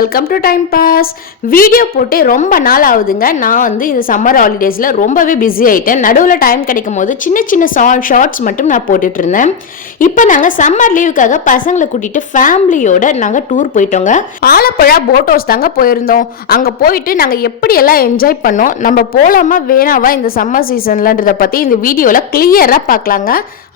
Welcome to time pass. Video போட்டு ரொம்ப நாள் ஆகுதுங்க. நான் வந்து இந்த சம்மர் ஹாலிடேஸில் ரொம்பவே பிஸி ஆகிட்டேன். நடுவில் டைம் கிடைக்கும் போது சின்ன சின்ன ஷார்ட்ஸ் மட்டும் நான் போட்டுட்டு இருந்தேன். இப்போ நாங்கள் சம்மர் லீவுக்காக பசங்களை கூட்டிட்டு ஃபேமிலியோட நாங்கள் டூர் போயிட்டோங்க. ஆலப்புழா போட் ஹவுஸ் தாங்க போயிருந்தோம். அங்கே போயிட்டு நாங்கள் எப்படி எல்லாம் என்ஜாய் பண்ணோம், நம்ம போகலாமா வேணாவா இந்த சம்மர் சீசன்லன்றதை பற்றி இந்த வீடியோவில் கிளியராக பார்க்கலாங்க.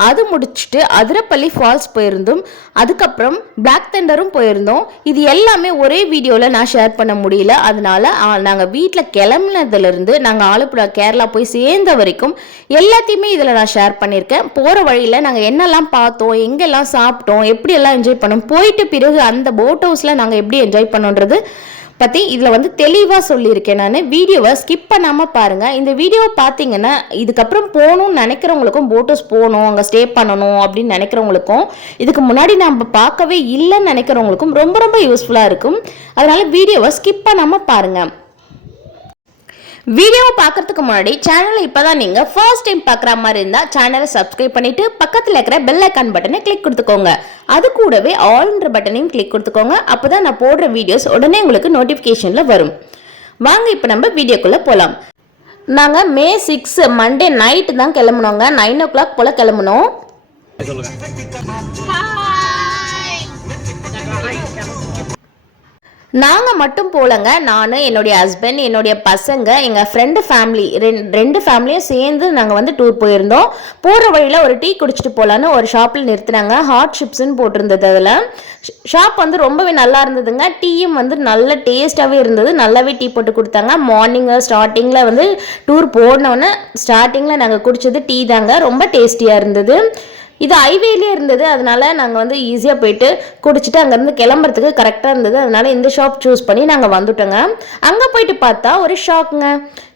அது முடிச்சுட்டு அதிரப்பள்ளி ஃபால்ஸ் போயிருந்தோம். அதுக்கப்புறம் பிளாக் தண்டரும் போயிருந்தோம். இது எல்லாமே ஒரே வீடியோவில் நான் ஷேர் பண்ண முடியல. அதனால நாங்கள் வீட்டில் கிளம்புனதுலேருந்து நாங்கள் ஆலப்புழா கேரளா போய் சேர்ந்த வரைக்கும் எல்லாத்தையுமே இதில் நான் ஷேர் பண்ணியிருக்கேன். போகிற வழியில் நாங்கள் என்னெல்லாம் பார்த்தோம், எங்கெல்லாம் சாப்பிட்டோம், எப்படியெல்லாம் என்ஜாய் பண்ணோம், போயிட்டு பிறகு அந்த போட் ஹவுஸில் நாங்கள் எப்படி என்ஜாய் பண்ணோன்றது பற்றி இதில் வந்து தெளிவாக சொல்லியிருக்கேன். நான் வீடியோவை ஸ்கிப் பண்ணாமல் பாருங்கள். இந்த வீடியோவை பார்த்தீங்கன்னா இதுக்கப்புறம் போகணும்னு நினைக்கிறவங்களுக்கும், போட் ஹவுஸ் போகணும், அங்கே ஸ்டே பண்ணணும் அப்படின்னு நினைக்கிறவங்களுக்கும், இதுக்கு முன்னாடி நம்ம பார்க்கவே இல்லைன்னு நினைக்கிறவங்களுக்கும் ரொம்ப ரொம்ப யூஸ்ஃபுல்லாக இருக்கும். அதனால் வீடியோவை ஸ்கிப் பண்ணாமல் பாருங்கள். வீடியோவை பார்க்கறதுக்கு முன்னாடி சேனலை இப்போதான் நீங்கள் ஃபர்ஸ்ட் டைம் பார்க்குற மாதிரி இருந்தால் சேனலை சப்ஸ்கிரைப் பண்ணிவிட்டு பக்கத்தில் இருக்கிற பெல் ஐக்கான் பட்டனை கிளிக் கொடுத்துக்கோங்க. அது கூடவே ஆல்ன்ற பட்டனையும் கிளிக் கொடுத்துக்கோங்க. அப்போ தான் நான் போடுற வீடியோஸ் உடனே உங்களுக்கு நோட்டிஃபிகேஷனில் வரும். வாங்க இப்போ நம்ம வீடியோக்குள்ளே போகலாம். நாங்கள் May 6 மண்டே நைட்டு தான் கிளம்புனோங்க. 9 o'clock போல் கிளம்புனோம். நாங்கள் மட்டும் போலங்க, நான், என்னுடைய ஹஸ்பண்ட், என்னுடைய பசங்க, எங்கள் ஃப்ரெண்டு ஃபேமிலி, ரெண்டு ஃபேமிலியும் சேர்ந்து நாங்கள் வந்து டூர் போயிருந்தோம். போகிற வழியில் ஒரு டீ குடிச்சிட்டு போகலான்னு ஒரு ஷாப்பில் நிறுத்தினாங்க. ஹாட் ஷிப்ஸ்ன்னு போட்டிருந்தது. அதில் ஷாப் வந்து ரொம்பவே நல்லா இருந்ததுங்க. டீயும் வந்து நல்ல டேஸ்ட்டாகவே இருந்தது. நல்லாவே டீ போட்டு கொடுத்தாங்க. மார்னிங்கு ஸ்டார்டிங்கில் வந்து டூர் போனோன்னே ஸ்டார்டிங்கில் நாங்கள் குடித்தது டீ தாங்க. ரொம்ப டேஸ்டியாக இருந்தது. இது ஹைவேலேயே இருந்தது. அதனால நாங்கள் வந்து ஈஸியாக போயிட்டு குடிச்சிட்டு அங்கேருந்து கிளம்புறதுக்கு கரெக்டாக இருந்தது. அதனால இந்த ஷாப் சூஸ் பண்ணி நாங்கள் வந்துட்டோங்க. அங்கே போயிட்டு பார்த்தா ஒரு ஷாக்குங்க.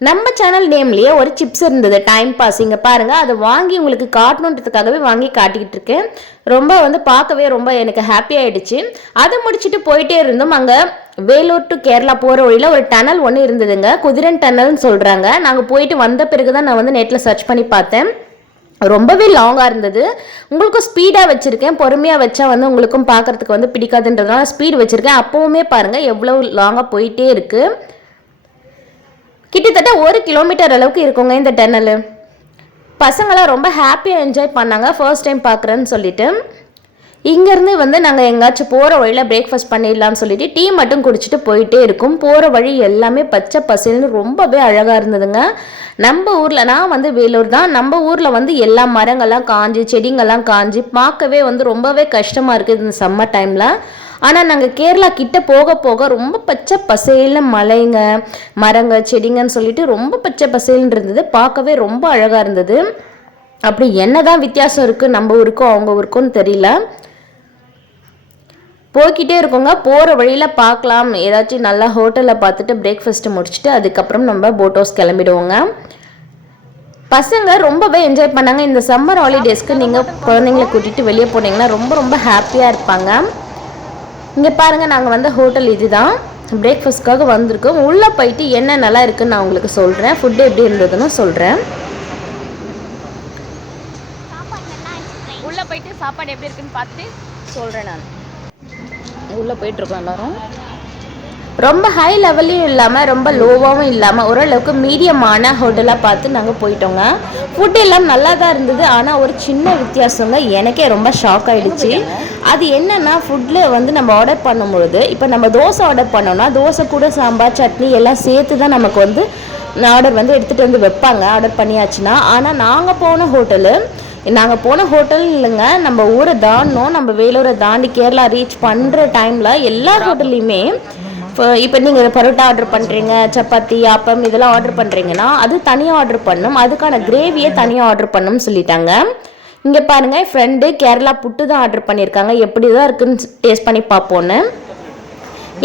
நம்ம சேனல் நேம்லேயே ஒரு சிப்ஸ் இருந்தது, டைம் பாஸ். இங்கே பாருங்கள், அதை வாங்கி உங்களுக்கு காட்டணுன்றதுக்காகவே வாங்கி காட்டிக்கிட்டு இருக்கேன். ரொம்ப வந்து பார்க்கவே ரொம்ப எனக்கு ஹாப்பி ஆகிடுச்சு. அதை முடிச்சுட்டு போயிட்டே இருந்தோம். அங்கே வேலூர் டு கேரளா போகிற வழியில் ஒரு டனல் ஒன்று இருந்ததுங்க. குதிரன் டனல்னு சொல்கிறாங்க. நாங்கள் போயிட்டு வந்த பிறகு தான் நான் வந்து நெட்டில் சர்ச் பண்ணி பார்த்தேன். ரொம்பவே லாங்காக இருந்தது. உங்களுக்கும் ஸ்பீடாக வச்சுருக்கேன். பொறுமையாக வச்சா வந்து உங்களுக்கும் பார்க்குறதுக்கு வந்து பிடிக்காதுன்றதுனால ஸ்பீடு வச்சுருக்கேன். அப்போவுமே பாருங்கள் எவ்வளோ லாங்காக போயிட்டே இருக்குது. கிட்டத்தட்ட 1 கிலோமீட்டர் அளவுக்கு இருக்குங்க இந்த டனல். பசங்களாம் ரொம்ப ஹாப்பியாக என்ஜாய் பண்ணாங்க, ஃபர்ஸ்ட் டைம் பார்க்குறேன்னு சொல்லிட்டு. இங்கேருந்து வந்து நாங்கள் எங்கேயாச்சும் போகிற வழியில் பிரேக்ஃபாஸ்ட் பண்ணிடலான்னு சொல்லிட்டு டீ மட்டும் குடிச்சிட்டு போயிட்டே இருக்கும். போகிற வழி எல்லாமே பச்சை பசேல்னு ரொம்பவே அழகாக இருந்ததுங்க. நம்ம ஊரில், நான் வந்து வேலூர் தான், நம்ம ஊரில் வந்து எல்லா மரங்கள்லாம் காஞ்சி, செடிங்கள்லாம் காஞ்சி பார்க்கவே வந்து ரொம்பவே கஷ்டமாக இருக்குது இந்த சம்மர் டைமில். ஆனால் நாங்கள் கேரளா கிட்ட போக போக ரொம்ப பச்சை பசேல்னு மலைங்க, மரங்க, செடிங்கன்னு சொல்லிட்டு ரொம்ப பச்சை பசேல்னு இருந்தது. பார்க்கவே ரொம்ப அழகாக இருந்தது. அப்படி என்னதான் வித்தியாசம் இருக்குது நம்ம ஊருக்கும் அவங்க ஊருக்கும்னு தெரியல. போய்கிட்டே இருக்கோங்க. போகிற வழியில் பார்க்கலாம், ஏதாச்சும் நல்லா ஹோட்டலில் பார்த்துட்டு பிரேக்ஃபாஸ்ட்டு முடிச்சுட்டு அதுக்கப்புறம் நம்ம போட் ஹவுஸ் கிளம்பிடுவோங்க. பசங்க ரொம்பவே என்ஜாய் பண்ணாங்க. இந்த சம்மர் ஹாலிடேஸ்க்கு நீங்கள் குழந்தைங்களை கூட்டிகிட்டு வெளியே போனீங்கன்னா ரொம்ப ரொம்ப ஹாப்பியாக இருப்பாங்க. இங்கே பாருங்கள், நாங்கள் வந்து ஹோட்டல் இது தான். பிரேக்ஃபாஸ்ட்காக வந்திருக்கோம். உள்ளே போயிட்டு என்ன நல்லா இருக்குதுன்னு நான் உங்களுக்கு சொல்கிறேன். ஃபுட்டு எப்படி இருந்ததுன்னு சொல்கிறேன். உள்ளே போயிட்டு சாப்பாடு எப்படி இருக்குன்னு பார்த்து சொல்கிறேன். நான் உள்ளே போயிட்டுருக்கோம். எல்லோரும் ரொம்ப ஹை லெவல்லையும் இல்லாமல் ரொம்ப லோவாகவும் இல்லாமல் ஓரளவுக்கு மீடியமான ஹோட்டலாக பார்த்து நாங்கள் போயிட்டோங்க. ஃபுட்டு எல்லாம் நல்லா தான் இருந்தது. ஆனால் ஒரு சின்ன வித்தியாசங்க, எனக்கே ரொம்ப ஷாக் ஆகிடுச்சு. அது என்னென்னா, ஃபுட்டில் வந்து நம்ம ஆர்டர் பண்ணும்பொழுது, இப்போ நம்ம தோசை ஆர்டர் பண்ணோன்னா தோசை கூட சாம்பார், சட்னி எல்லாம் சேர்த்து தான் நமக்கு வந்து ஆர்டர் வந்து எடுத்துகிட்டு வந்து வைப்பாங்க, ஆர்டர் பண்ணியாச்சுன்னா. ஆனால் நாங்கள் போன ஹோட்டல் இல்லைங்க, நம்ம ஊரை தாண்டணும். நம்ம வேலூரை தாண்டி கேரளா ரீச் பண்ணுற டைமில் எல்லா ஹோட்டல்லையுமே இப்போ நீங்கள் பரோட்டா ஆர்டர் பண்ணுறீங்க, சப்பாத்தி, ஆப்பம் இதெல்லாம் ஆர்டர் பண்ணுறீங்கன்னா அது தனியாக ஆர்டர் பண்ணணும். அதுக்கான கிரேவியை தனியாக ஆர்டர் பண்ணணும்னு சொல்லிட்டாங்க. இங்கே பாருங்கள், ஃப்ரெண்டு கேரளா புட்டு தான் ஆர்டர் பண்ணியிருக்காங்க. எப்படி தான் இருக்குன்னு டேஸ்ட் பண்ணி பார்ப்போன்னு.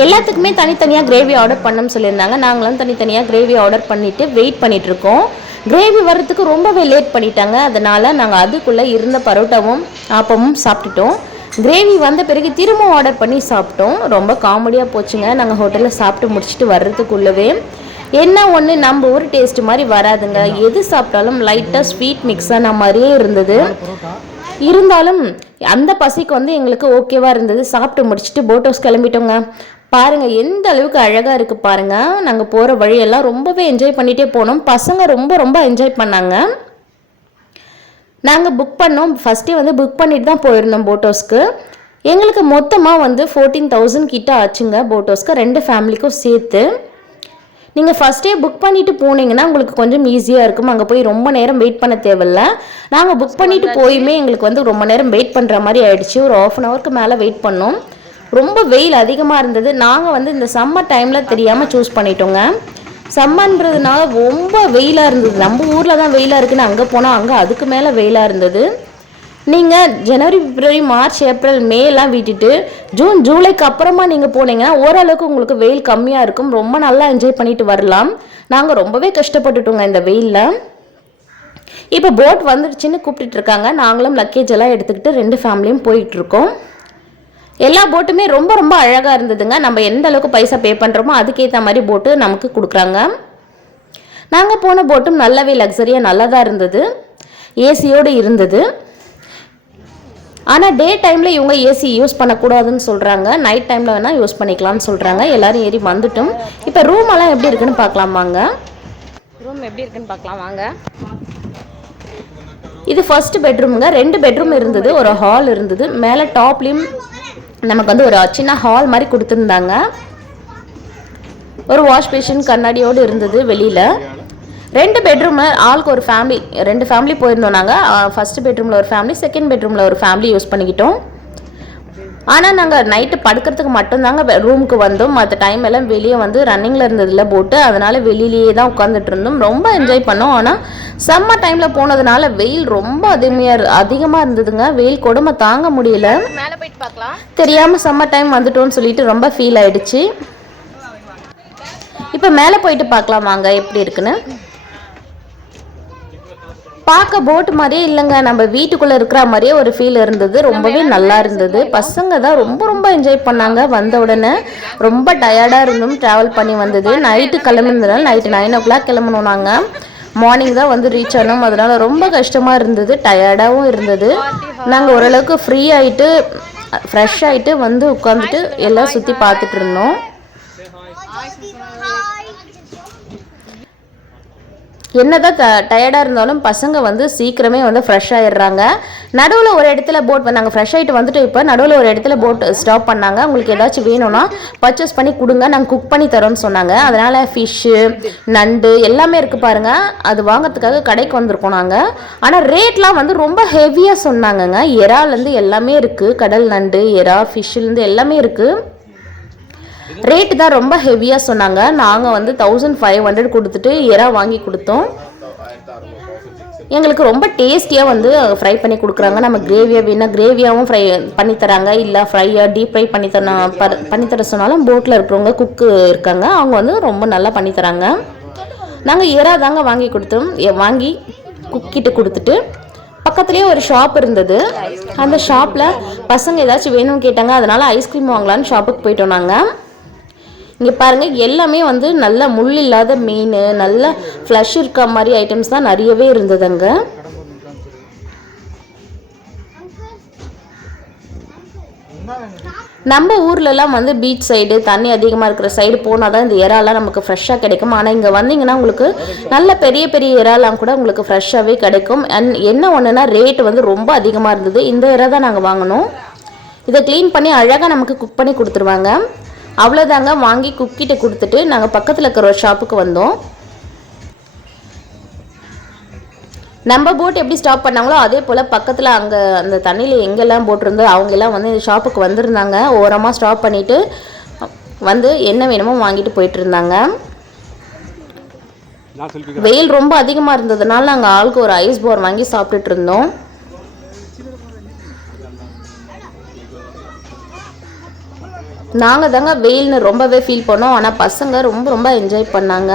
எல்லாத்துக்குமே தனித்தனியாக கிரேவி ஆர்டர் பண்ணணும்னு சொல்லியிருந்தாங்க. நாங்களும் தனித்தனியாக கிரேவி ஆர்டர் பண்ணிவிட்டு வெயிட் பண்ணிகிட்ருக்கோம். கிரேவி வர்றதுக்கு ரொம்பவே லேட் பண்ணிட்டாங்க. அதனால் நாங்கள் அதுக்குள்ளே இருந்த பரோட்டாவும் ஆப்பமும் சாப்பிட்டுட்டோம். கிரேவி வந்த பிறகு திரும்பவும் ஆர்டர் பண்ணி சாப்பிட்டோம். ரொம்ப காமெடியாக போச்சுங்க. நாங்கள் ஹோட்டலில் சாப்பிட்டு முடிச்சுட்டு வர்றதுக்குள்ளவே என்ன ஒன்று, நம்ம ஊர் டேஸ்ட் மாதிரி வராதுங்க. எது சாப்பிட்டாலும் லைட்டாக ஸ்வீட் மிக்ஸ் ஆன மாதிரியே இருந்தது. இருந்தாலும் அந்த பசிக்கு வந்து எங்களுக்கு ஓகேவாக இருந்தது. சாப்பிட்டு முடிச்சுட்டு போட் ஹவுஸ் கிளம்பிட்டோங்க. பாருங்கள் எந்த அளவுக்கு அழகாக இருக்குது பாருங்கள். நாங்கள் போகிற வழியெல்லாம் ரொம்பவே என்ஜாய் பண்ணிகிட்டே போனோம். பசங்க ரொம்ப ரொம்ப என்ஜாய் பண்ணாங்க. நாங்கள் புக் பண்ணோம். ஃபஸ்ட்டே வந்து புக் பண்ணிட்டு தான் போயிருந்தோம் போட் ஹவுஸ்க்கு. எங்களுக்கு மொத்தமாக வந்து 14,000 கிட்ட ஆச்சுங்க போட் ஹவுஸ்க்கு, 2 ஃபேமிலிக்கும் சேர்த்து. நீங்கள் ஃபஸ்ட்டே புக் பண்ணிவிட்டு போனீங்கன்னா உங்களுக்கு கொஞ்சம் ஈஸியாக இருக்கும். அங்கே போய் ரொம்ப நேரம் வெயிட் பண்ண தேவையில்ல. நாங்கள் புக் பண்ணிவிட்டு போயுமே எங்களுக்கு வந்து ரொம்ப நேரம் வெயிட் பண்ணுற மாதிரி ஆயிடுச்சு. ஒரு 1/2 hourக்கு மேலே வெயிட் பண்ணோம். ரொம்ப வெயில் அதிகமாக இருந்தது. நாங்கள் வந்து இந்த சம்மர் டைமில் தெரியாமல் சூஸ் பண்ணிட்டோங்க. சம்மர்ன்றதுனால ரொம்ப வெயிலாக இருந்தது. நம்ம ஊரில் தான் வெயிலாக இருக்குன்னு அங்கே போனால் அங்கே அதுக்கு மேலே வெயிலாக இருந்தது. நீங்கள் ஜனவரி, பிப்ரவரி, மார்ச், ஏப்ரல், மேலாம் விட்டுட்டு ஜூன், ஜூலைக்கு அப்புறமா நீங்கள் போனீங்கன்னா ஓரளவுக்கு உங்களுக்கு வெயில் கம்மியாக இருக்கும். ரொம்ப நல்லா என்ஜாய் பண்ணிட்டு வரலாம். நாங்கள் ரொம்பவே கஷ்டப்பட்டுட்டோங்க இந்த வெயிலில். இப்போ போட் வந்துடுச்சுன்னு கூப்பிட்டு இருக்காங்க. நாங்களும் லக்கேஜ் எல்லாம் எடுத்துக்கிட்டு 2 ஃபேமிலியும் போயிட்டுருக்கோம். எல்லா போட்டுமே ரொம்ப ரொம்ப அழகாக இருந்ததுங்க. நம்ம எந்த அளவுக்கு பைசா பே பண்ணுறோமோ அதுக்கேற்ற மாதிரி போட்டு நமக்கு கொடுக்குறாங்க. நாங்கள் போன போட்டும் நல்லாவே லக்ஸரியாக நல்லா தான் இருந்தது. ஏசியோடு இருந்தது. ஆனால் டே டைமில் இவங்க ஏசி யூஸ் பண்ணக்கூடாதுன்னு சொல்கிறாங்க. நைட் டைமில் வேணால் யூஸ் பண்ணிக்கலாம்னு சொல்கிறாங்க. எல்லோரும் ஏறி வந்துட்டோம். இப்போ ரூமெல்லாம் எப்படி இருக்குன்னு பார்க்கலாம் வாங்க. ரூம் எப்படி இருக்குன்னு பார்க்கலாம் வாங்க. இது ஃபர்ஸ்ட் பெட்ரூமுங்க. 2 பெட்ரூம் இருந்தது. ஒரு ஹால் இருந்தது. மேலே டாப்லேயும் நமக்கு வந்து ஒரு சின்ன ஹால் மாதிரி கொடுத்துருந்தாங்க. ஒரு வாஷ் பேஷன் கண்ணாடியோடு இருந்தது வெளியில். 2 பெட்ரூமு ஆளுக்கு ஒரு ஃபேமிலி, 2 ஃபேமிலி போயிருந்தோம் நாங்கள். ஃபஸ்ட் பெட்ரூமில் ஒரு ஃபேமிலி, செகண்ட் பெட்ரூமில் ஒரு ஃபேமிலி யூஸ் பண்ணிக்கிட்டோம். ஆனால் நாங்கள் நைட்டு படுக்கிறதுக்கு மட்டும்தாங்க ரூமுக்கு வந்தோம். மற்ற டைம் எல்லாம் வெளியே வந்து ரன்னிங்கில் இருந்ததில்ல போட்டு, அதனால் வெளியிலேயே தான் உட்காந்துட்டு இருந்தோம். ரொம்ப என்ஜாய் பண்ணோம். ஆனால் சம்மர் டைமில் போனதுனால வெயில் ரொம்ப அதிகமாக இருந்ததுங்க. வெயில் கொடுமை தாங்க முடியல. மேலே போயிட்டு பார்க்கலாம். தெரியாமல் சம்மர் டைம் வந்துட்டோன்னு சொல்லிட்டு ரொம்ப ஃபீல் ஆயிடுச்சு. இப்போ மேலே போயிட்டு பார்க்கலாம் வாங்க எப்படி இருக்குன்னு. பார்க்க போட்டு மாதிரியே இல்லைங்க, நம்ம வீட்டுக்குள்ளே இருக்கிற மாதிரியே ஒரு ஃபீல் இருந்தது. ரொம்பவே நல்லா இருந்தது. பசங்க தான் ரொம்ப ரொம்ப என்ஜாய் பண்ணாங்க. வந்த உடனே ரொம்ப டயர்டாக இருந்தோம். ட்ராவல் பண்ணி வந்தது. நைட்டு கிளம்புனதுனால நைட்டு 9 o'clock கிளம்பணும். நாங்கள் மார்னிங் தான் வந்து ரீச் ஆனோம். அதனால் ரொம்ப கஷ்டமாக இருந்தது, டயர்டாகவும் இருந்தது. நாங்கள் ஓரளவுக்கு ஃப்ரீ ஆகிட்டு ஃப்ரெஷ் ஆகிட்டு வந்து உட்காந்துட்டு எல்லாம் சுற்றி பார்த்துட்டு இருந்தோம். என்னதான் டயர்டாக இருந்தாலும் பசங்க வந்து சீக்கிரமே வந்து ஃப்ரெஷ் ஆகிடுறாங்க. நடுவில் ஒரு இடத்துல போட் நாங்கள் ஃப்ரெஷ் ஆகிட்டு வந்துட்டு இப்போ நடுவில் ஒரு இடத்துல போட் ஸ்டாப் பண்ணாங்க. உங்களுக்கு ஏதாச்சும் வேணும்னா பர்ச்சேஸ் பண்ணி கொடுங்க, நாங்கள் குக் பண்ணி தரோன்னு சொன்னாங்க. அதனால் ஃபிஷ்ஷு, நண்டு எல்லாமே இருக்குது பாருங்கள். அது வாங்கிறதுக்காக கடைக்கு வந்திருக்கோம் நாங்கள். ஆனால் ரேட்லாம் வந்து ரொம்ப ஹெவியாக சொன்னாங்கங்க. இறாலேருந்து எல்லாமே இருக்குது. கடல் நண்டு, இறா, ஃபிஷ்ஷுலேருந்து எல்லாமே இருக்குது. ரேட்டு தான் ரொம்ப ஹெவியாக சொன்னாங்க. நாங்கள் வந்து 1500 கொடுத்துட்டு இறா வாங்கி கொடுத்தோம். எங்களுக்கு ரொம்ப டேஸ்டியாக வந்து ஃப்ரை பண்ணி கொடுக்குறாங்க. நம்ம கிரேவியாக வேணால் கிரேவியாகவும் ஃப்ரை பண்ணித்தராங்க. இல்லை ஃப்ரையாக டீப் ஃப்ரை பண்ணித்தர சொன்னாலும் போட்டில் இருக்கிறவங்க குக்கு இருக்காங்க, அவங்க வந்து ரொம்ப நல்லா பண்ணித்தராங்க. நாங்கள் இறா தாங்க வாங்கி கொடுத்தோம். வாங்கி குக்கிட்டு கொடுத்துட்டு பக்கத்துலேயே ஒரு ஷாப் இருந்தது. அந்த ஷாப்பில் பசங்க ஏதாச்சும் வேணும்னு கேட்டாங்க. அதனால் ஐஸ்கிரீம் வாங்கலான்னு ஷாப்புக்கு போயிட்டோம் நாங்கள். இங்கே பாருங்கள் எல்லாமே வந்து நல்ல முள் இல்லாத மீன், நல்ல ஃப்ளஷ் இருக்க மாதிரி ஐட்டம்ஸ் தான் நிறையவே இருந்தது அங்கே. நம்ம ஊர்லலாம் வந்து பீச் சைடு தண்ணி அதிகமாக இருக்கிற சைடு போனால் தான் இந்த இறாலாம் நமக்கு ஃப்ரெஷ்ஷாக கிடைக்கும். ஆனால் இங்கே வந்தீங்கன்னா உங்களுக்கு நல்ல பெரிய பெரிய இறாலாம் கூட உங்களுக்கு ஃப்ரெஷ்ஷாகவே கிடைக்கும். என்ன ஒன்றுனா ரேட்டு வந்து ரொம்ப அதிகமாக இருந்தது. இந்த இறா தான் நாங்கள் வாங்கினோம். இதை க்ளீன் பண்ணி அழகாக நமக்கு குக் பண்ணி கொடுத்துருவாங்க. அவ்வளோதாங்க. வாங்கி குக்கிட்ட கொடுத்துட்டு நாங்கள் பக்கத்தில் இருக்கிற ஒரு ஷாப்புக்கு வந்தோம். நம்ம போட் எப்படி ஸ்டாப் பண்ணாங்களோ அதே போல் பக்கத்தில் அங்கே அந்த தண்ணியில் எங்கெல்லாம் போட்டிருந்தோ அவங்கெல்லாம் வந்து இந்த ஷாப்புக்கு வந்திருந்தாங்க. ஓரமாக ஸ்டாப் பண்ணிவிட்டு வந்து என்ன வேணுமோ வாங்கிட்டு போயிட்டு இருந்தாங்க. வெயில் ரொம்ப அதிகமாக இருந்ததுனால நாங்கள் ஆளுக்கு ஒரு ஐஸ் போர் வாங்கி சாப்பிட்டுட்டு இருந்தோம். நாங்கள் தாங்க வெயில்னு ரொம்பவே ஃபீல் பண்ணோம். ஆனால் பசங்க ரொம்ப ரொம்ப என்ஜாய் பண்ணாங்க.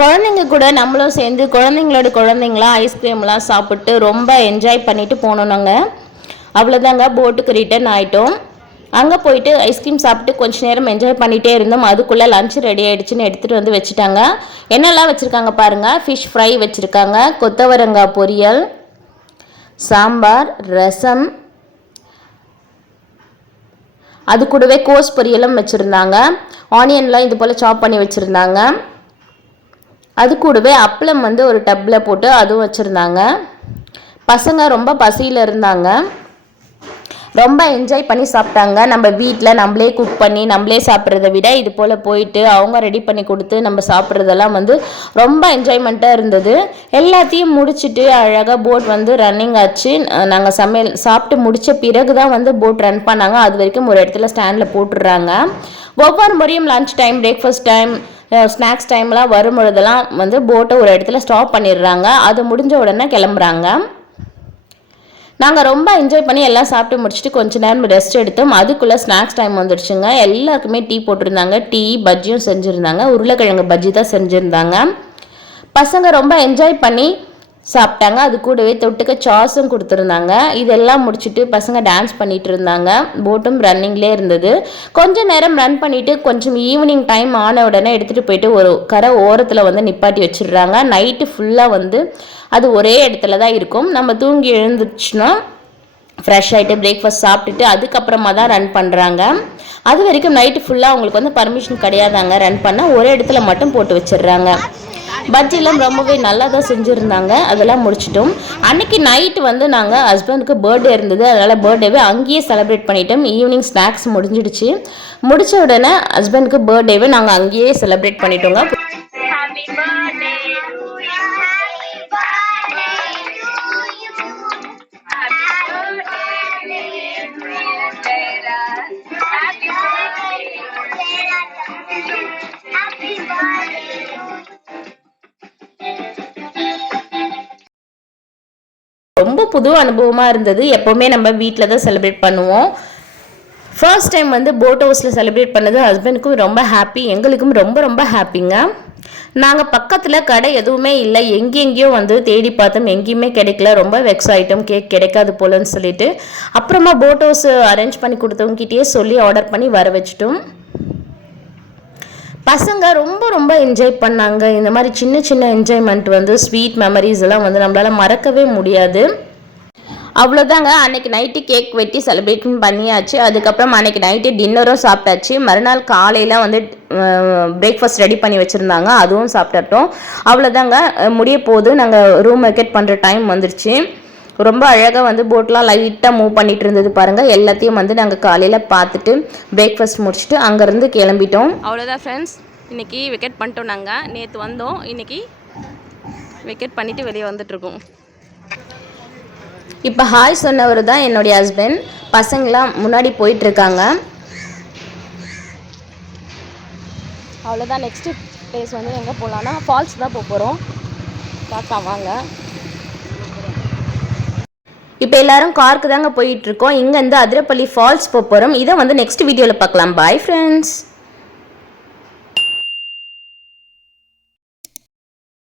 குழந்தைங்க கூட நம்மளும் சேர்ந்து குழந்தைங்களா ஐஸ்கிரீம்லாம் சாப்பிட்டு ரொம்ப என்ஜாய் பண்ணிட்டு போனோம் நாங்கள். அவ்வளோதாங்க, போட்டுக்கு ரிட்டர்ன் ஆகிட்டோம். அங்கே போயிட்டு ஐஸ்கிரீம் சாப்பிட்டு கொஞ்சம் நேரம் என்ஜாய் பண்ணிகிட்டே இருந்தோம். அதுக்குள்ளே லஞ்ச் ரெடி ஆகிடுச்சின்னு எடுத்துகிட்டு வந்து வச்சுட்டாங்க. என்னெல்லாம் வச்சுருக்காங்க பாருங்கள். ஃபிஷ் ஃப்ரை வச்சுருக்காங்க, கொத்தவரங்காய் பொரியல், சாம்பார், ரசம், அது கூடவே கோஸ் பொரியலும் வச்சுருந்தாங்க. ஆனியன்லாம் இது போல் சாப் பண்ணி வச்சுருந்தாங்க. அது கூடவே அப்பளம் வந்து ஒரு டப்பில் போட்டு அதுவும் வச்சுருந்தாங்க. பசங்க ரொம்ப பசியில் இருந்தாங்க. ரொம்ப என்ஜாய் பண்ணி சாப்பிட்டாங்க. நம்ம வீட்டில் நம்மளே குக் பண்ணி நம்மளே சாப்பிட்றத விட இது போல் போயிட்டு அவங்க ரெடி பண்ணி கொடுத்து நம்ம சாப்பிட்றதெல்லாம் வந்து ரொம்ப என்ஜாய்மெண்ட்டாக இருந்தது. எல்லாத்தையும் முடிச்சுட்டு அழகாக போட் வந்து ரன்னிங் ஆச்சு. நாங்கள் சமையல் சாப்பிட்டு முடித்த பிறகு தான் வந்து போட் ரன் பண்ணாங்க. அது வரைக்கும் ஒரு இடத்துல ஸ்டாண்டில் போட்டுடுறாங்க. ஒவ்வொரு முறையும் lunch time, breakfast time, snacks டைம்லாம் வரும்பொழுதெல்லாம் வந்து போட்டை ஒரு இடத்துல ஸ்டாப் பண்ணிடுறாங்க. அது முடிஞ்ச உடனே கிளம்புறாங்க. நாங்கள் ரொம்ப என்ஜாய் பண்ணி எல்லாம் சாப்பிட்டு முடிச்சுட்டு கொஞ்சம் நேரம் ரெஸ்ட் எடுத்தோம். அதுக்குள்ளே ஸ்நாக்ஸ் டைம் வந்துடுச்சுங்க. எல்லாருக்குமே டீ போட்டிருந்தாங்க. டீ பஜ்ஜியும் செஞ்சுருந்தாங்க. உருளைக்கிழங்கு பஜ்ஜி தான் செஞ்சுருந்தாங்க. பசங்க ரொம்ப என்ஜாய் பண்ணி சாப்பிட்டாங்க. அது கூடவே தொட்டுக்க சாஸும் கொடுத்துருந்தாங்க. இதெல்லாம் முடிச்சுட்டு பசங்க டான்ஸ் பண்ணிகிட்டு இருந்தாங்க. போட்டும் ரன்னிங்லேயே இருந்தது. கொஞ்சம் நேரம் ரன் பண்ணிவிட்டு கொஞ்சம் ஈவினிங் டைம் ஆன உடனே எடுத்துகிட்டு போயிட்டு ஒரு கரை ஓரத்தில் வந்து நிப்பாட்டி வச்சிடுறாங்க. நைட்டு ஃபுல்லாக வந்து அது ஒரே இடத்துல தான் இருக்கும். நம்ம தூங்கி எழுந்துச்சுன்னா ஃப்ரெஷ் ஆகிட்டு பிரேக்ஃபாஸ்ட் சாப்பிட்டுட்டு அதுக்கப்புறமா தான் ரன் பண்ணுறாங்க. அது வரைக்கும் நைட்டு ஃபுல்லாக அவங்களுக்கு வந்து பர்மிஷன் கிடையாதாங்க ரன் பண்ண. ஒரே இடத்துல மட்டும் போட்டு வச்சிடுறாங்க. பஜ்ஜிலாம் ரொம்பவே நல்லா தான் செஞ்சுருந்தாங்க. அதெல்லாம் முடிச்சிட்டோம். அன்றைக்கி நைட்டு வந்து நாங்கள் ஹஸ்பண்டுக்கு பர்த்டே இருந்தது. அதனால் பர்த்டேவே அங்கேயே செலிப்ரேட் பண்ணிட்டோம். ஈவினிங் ஸ்நாக்ஸ் முடிஞ்சிடுச்சு. முடித்த உடனே ஹஸ்பண்டுக்கு பர்த்டேவே நாங்கள் அங்கேயே செலிப்ரேட் பண்ணிட்டோங்க. ரொம்ப புது அனுபவமாக இருந்தது. எப்போவுமே நம்ம வீட்டில் தான் செலிப்ரேட் பண்ணுவோம். ஃபர்ஸ்ட் டைம் வந்து போட் ஹவுஸில் செலிப்ரேட் பண்ணது ஹஸ்பண்டுக்கும் ரொம்ப ஹாப்பி, எங்களுக்கும் ரொம்ப ரொம்ப ஹாப்பிங்க. நாங்கள் பக்கத்தில் கடை எதுவுமே இல்லை, எங்கெங்கேயோ வந்து தேடி பார்த்தோம், எங்கேயுமே கிடைக்கல. ரொம்ப வெக்ஸ் ஆகிட்டோம், கேக் கிடைக்காது போலன்னு சொல்லிட்டு. அப்புறமா போட் ஹவுஸ் அரேஞ்ச் பண்ணி கொடுத்தவங்ககிட்டயே சொல்லி ஆர்டர் பண்ணி வர வச்சிட்டோம். பசங்க ரொம்ப ரொம்ப என்ஜாய் பண்ணாங்க. இந்த மாதிரி சின்ன சின்ன என்ஜாய்மெண்ட் வந்து ஸ்வீட் மெமரிஸ் எல்லாம் வந்து நம்மளால் மறக்கவே முடியாது. அவ்வளோதாங்க. அன்றைக்கி நைட்டு கேக் வெட்டி செலிப்ரேஷன் பண்ணியாச்சு. அதுக்கப்புறம் அன்றைக்கி நைட்டு டின்னரும் சாப்பிட்டாச்சு. மறுநாள் காலையில் வந்து பிரேக்ஃபாஸ்ட் ரெடி பண்ணி வச்சுருந்தாங்க, அதுவும் சாப்பிட்டுட்டோம். அவ்வளோதாங்க, முடிய போது நாங்கள் ரூம் வெக்கேட் பண்ணுற டைம் வந்துருச்சு. ரொம்ப அழகாக வந்து போட்லாம் லைட்டாக மூவ் பண்ணிகிட்டு இருந்தது பாருங்கள். எல்லாத்தையும் வந்து நாங்கள் காலையில் பார்த்துட்டு பிரேக்ஃபாஸ்ட் முடிச்சுட்டு அங்கேருந்து கிளம்பிட்டோம். அவ்வளோதான் ஃப்ரெண்ட்ஸ், இன்றைக்கி வெக்கேட் பண்ணிட்டோம். நாங்கள் நேற்று வந்தோம், இன்றைக்கி வெக்கேட் பண்ணிவிட்டு வெளியே வந்துட்டுருக்கோம். இப்போ ஹாய் சொன்னவர் தான் என்னுடைய ஹஸ்பண்ட். பசங்களாம் முன்னாடி போயிட்டுருக்காங்க. அவ்வளோதான். நெக்ஸ்ட்டு பிளேஸ் வந்து எங்கே போகலான்னா ஃபால்ஸ் தான் போகிறோம். பார்க்கலாம் வாங்க. இப்போ எல்லாரும் காருக்கு தாங்க போயிட்டுருக்கோம். இங்கேருந்து அதிரப்பள்ளி ஃபால்ஸ் போகிறோம். இதை வந்து நெக்ஸ்ட் வீடியோவில் பார்க்கலாம். Bye friends.